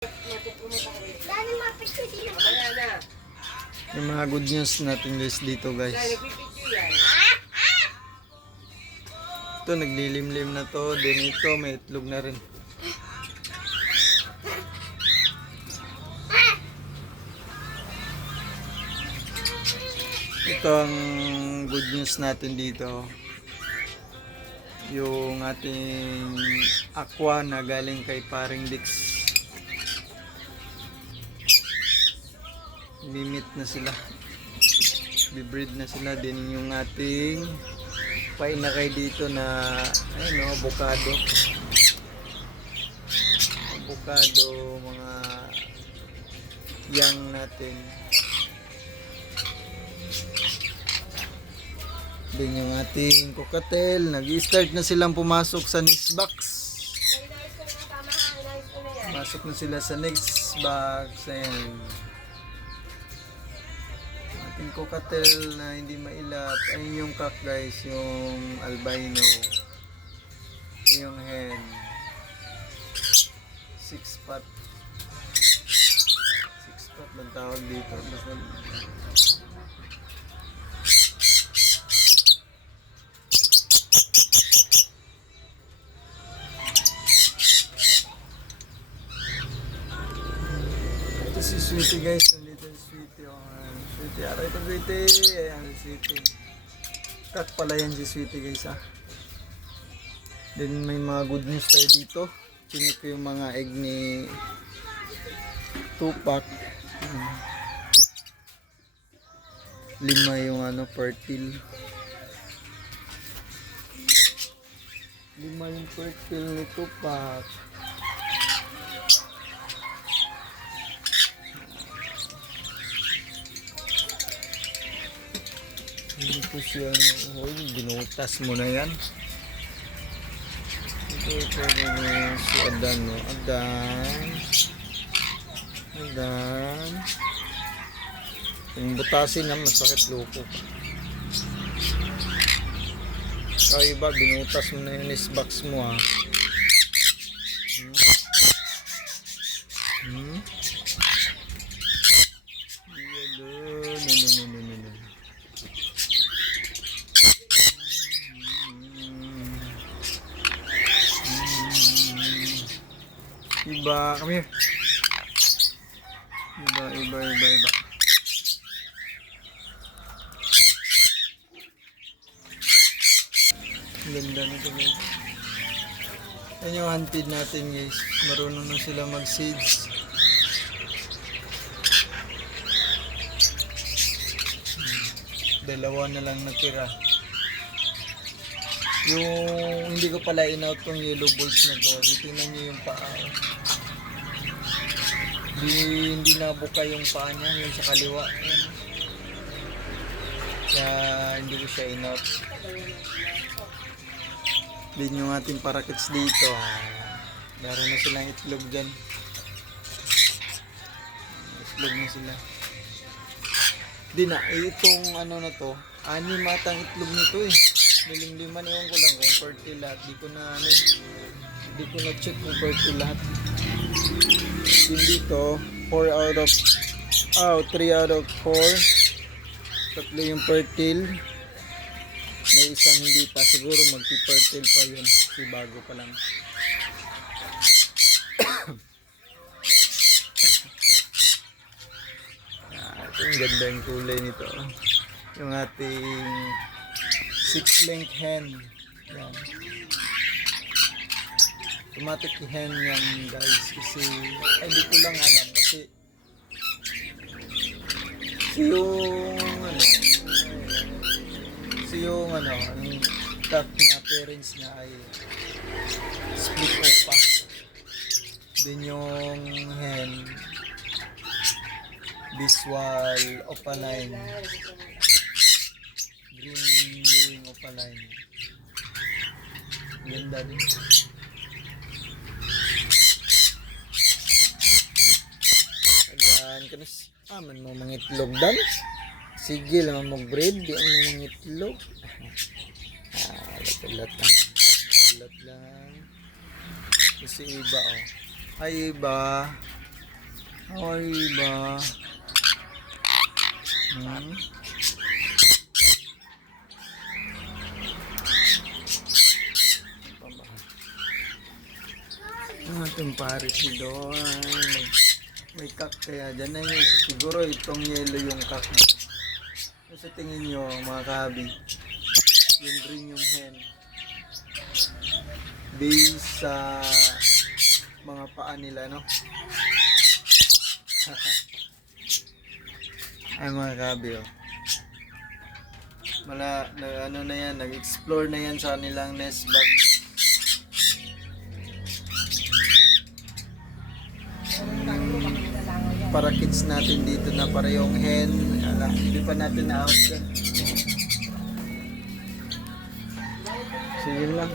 Yung mga good news natin guys dito guys. Ito naglilimlim na to. Din ito may itlog na rin. Ito ang good news natin dito. Yung ating aqua na galing kay paring Dix. Mimit na sila. Bibreed na sila din yung ating painakay dito na ayun o, avocado. Avocado, mga young natin. Din yung ating cocktail, nag-start na silang pumasok sa next box. Masok na sila sa next box. Ayan. Ating cocktail na hindi mailap. Ayun yung cock guys, yung albino. Yung hen. 6-pot. 6-pot lang tawag dito. Basta si Sweetie guys, nandito si Sweetie. Sweetie, aray ito Sweetie. Ayan si Sweetie. Kak pala yan si Sweetie guys ha. Then may mga good news tayo dito. Chinik ko yung mga egg ni Tupac. 5 yung fertile. 5 yung fertile ni Tupac. Hindi po siya, ginutas mo na yan. Ito si Adan, no? Adan. Yung butasin na masakit loko pa. Ikaw iba, binutas mo na yung box mo ha. Iba, come here. Iba. Ganda nito guys. Yan yung handfeed natin guys. Marunong na sila mag-seeds. Dalawa na lang natira. Yung hindi ko pala in-out tong yellow balls na to. Tingnan nyo yung paa. Hindi nabuka yung paa niya, yung sa kaliwa. Ayan. Kaya hindi ko siya in-out. Din yung ating parakits dito. Meron na silang itlog dyan. Itlog na sila. Di na, itong ano na to, 6 matang itlog nito eh. Niling-liman, ewan ko lang kung fertile lahat. Di ko na check kung fertile lahat. Yung dito, 3 out of 4. Tatlo yung fertile. May isang hindi pa. Siguro magpi-fertile pa yun. Kasi bago pa lang. Ito yung ganda yung kulay nito. Yung ating 6-link hen. Yan. Automatic hen yan guys. Kasi, hindi ko lang alam. Kasi, yung cock na parents niya ay split opa. Din yung hen visual opaline, green wing opaline. Ganda din. Agad ka na aman mo mga itlog dan. Sige lang mag-breed, di ang mga itlog. Lahat lang. Kasi iba Ay iba. Ay ba? Hmm? Ang ating pare si Doy. May kak kaya dyan na yun. Siguro itong yellow yung kak mo. Ano sa tingin nyo mga kahabi? Yung green yung hen. Based sa mga paa nila, no? Ay mga kahabi, oh. Ano na yan, nag-explore na yan sa nilang nest box. Para kids natin dito na parehong hen. Ala, hindi pa natin na-out yan. So yun lang.